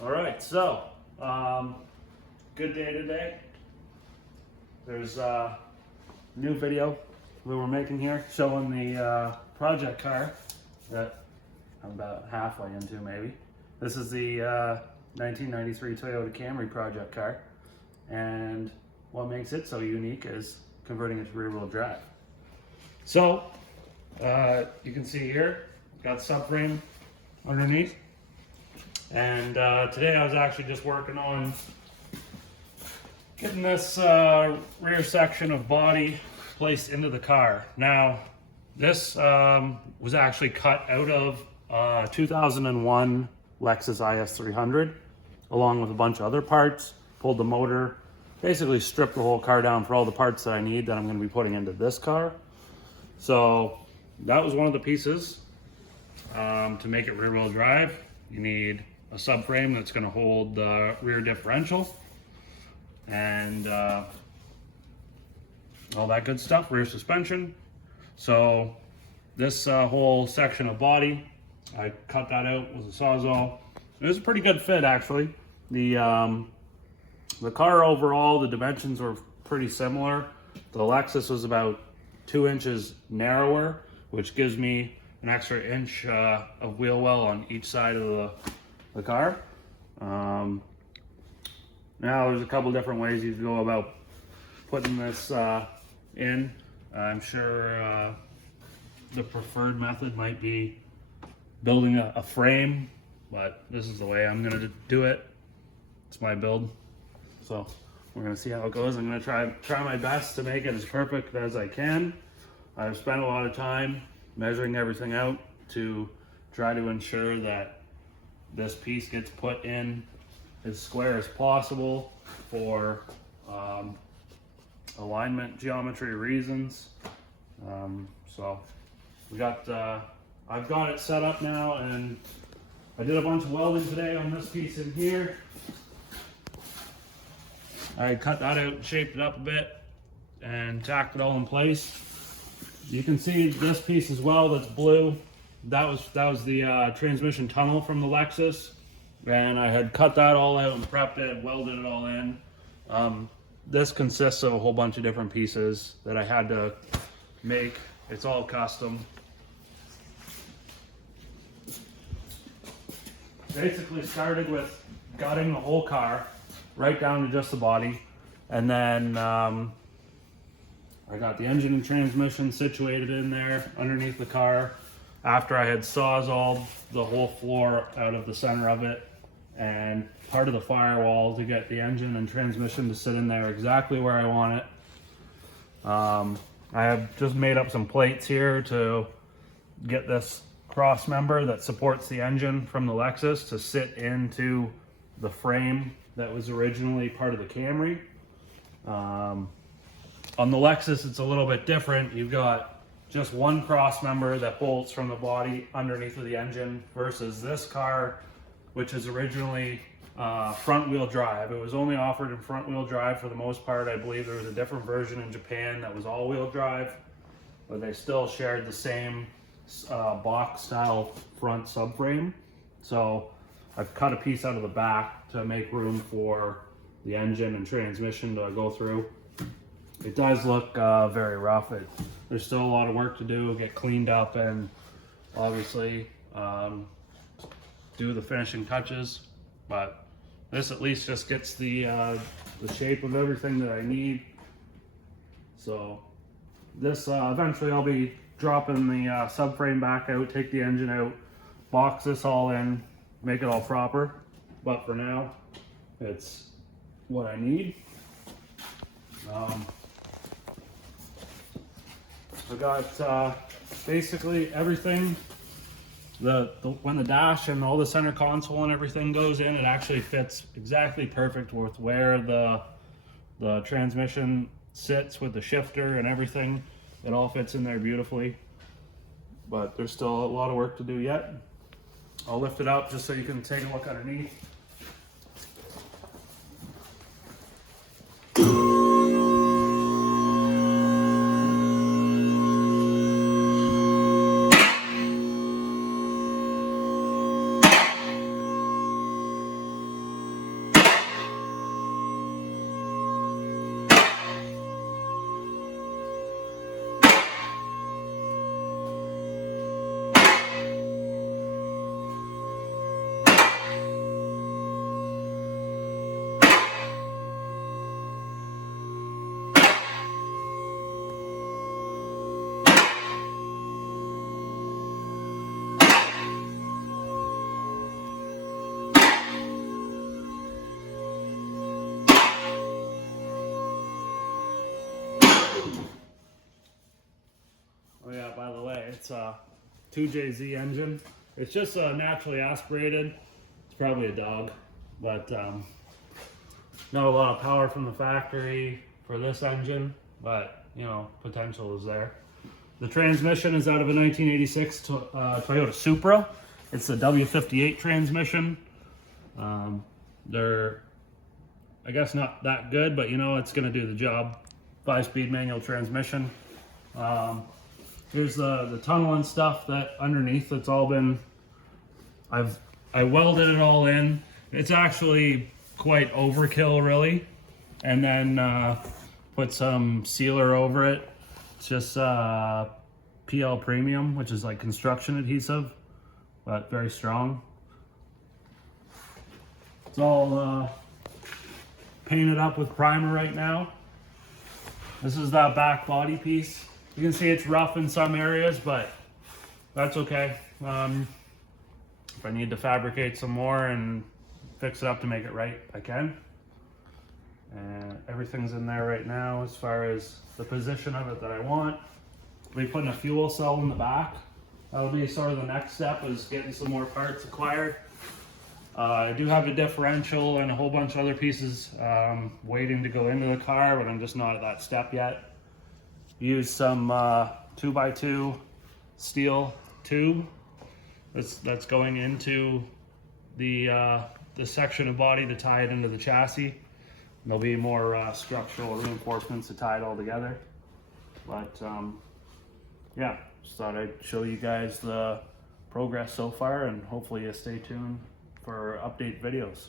All right, so good day today. There's a new video we were making here showing the project car that I'm about halfway into maybe. This is the 1993 Toyota Camry project car, and what makes it so unique is converting it to rear-wheel drive. So you can see here, got subframe underneath. And today I was actually just working on getting this rear section of body placed into the car. Now, this was actually cut out of 2001 Lexus IS 300, along with a bunch of other parts. Pulled the motor, basically stripped the whole car down for all the parts that I need that I'm going to be putting into this car. So that was one of the pieces. To make it rear-wheel drive, you need a subframe that's going to hold the rear differential and all that good stuff, rear suspension. So this whole section of body, I cut that out with a Sawzall. It was a pretty good fit, actually. The car overall, the dimensions were pretty similar. The Lexus was about 2 inches narrower, which gives me an extra inch of wheel well on each side of the car. Now there's a couple different ways you can go about putting this in. I'm sure the preferred method might be building a frame, but this is the way I'm gonna do it. It's my build, so we're gonna see how it goes. I'm gonna try my best to make it as perfect as I can. I've spent a lot of time measuring everything out to try to ensure that this piece gets put in as square as possible for alignment geometry reasons. So we got I've got it set up now, and I did a bunch of welding today on this piece in here. I cut that out and shaped it up a bit and tacked it all in place. You can see this piece as well that's blue. That was the transmission tunnel from the Lexus, and I had cut that all out and prepped it, welded it all in. This consists of a whole bunch of different pieces that I had to make. It's all custom. Basically started with gutting the whole car, right down to just the body, and then I got the engine and transmission situated in there underneath the car after I had Sawzalled the whole floor out of the center of it and part of the firewall to get the engine and transmission to sit in there exactly where I want it. I have just made up some plates here to get this cross member that supports the engine from the Lexus to sit into the frame that was originally part of the Camry. On the Lexus, it's a little bit different. You've got just one cross member that bolts from the body underneath of the engine versus this car, which is originally front wheel drive. It was only offered in front wheel drive for the most part. I believe there was a different version in Japan that was all wheel drive, but they still shared the same box style front subframe. So I've cut a piece out of the back to make room for the engine and transmission to go through. It does look very rough. There's still a lot of work to do, get cleaned up, and obviously do the finishing touches. But this at least just gets the shape of everything that I need. So this eventually I'll be dropping the subframe back out, take the engine out, box this all in, make it all proper. But for now, it's what I need. I got basically everything. When the dash and all the center console and everything goes in, it actually fits exactly perfect with where the transmission sits with the shifter and everything. It all fits in there beautifully. But there's still a lot of work to do yet. I'll lift it up just so you can take a look underneath. by the way. It's a 2JZ engine. It's just naturally aspirated. It's probably a dog, but not a lot of power from the factory for this engine, but you know, potential is there. The transmission is out of a 1986 Toyota Supra. It's the W58 transmission. They're, I guess, not that good, but you know, it's gonna do the job. 5-speed manual transmission. Here's the tunnel and stuff that underneath. It's all been, I welded it all in. It's actually quite overkill, really. And then put some sealer over it. It's just PL Premium, which is like construction adhesive, but very strong. It's all painted up with primer right now. This is that back body piece. You can see it's rough in some areas, but that's okay. If I need to fabricate some more and fix it up to make it right, I can. And everything's in there right now as far as the position of it that I want. We'll be putting a fuel cell in the back. That'll be sort of the next step, is getting some more parts acquired. I do have a differential and a whole bunch of other pieces waiting to go into the car, but I'm just not at that step yet. Use some 2x2 steel tube that's going into the section of body to tie it into the chassis. There'll be more structural reinforcements to tie it all together. But yeah, just thought I'd show you guys the progress so far, and hopefully you stay tuned for update videos.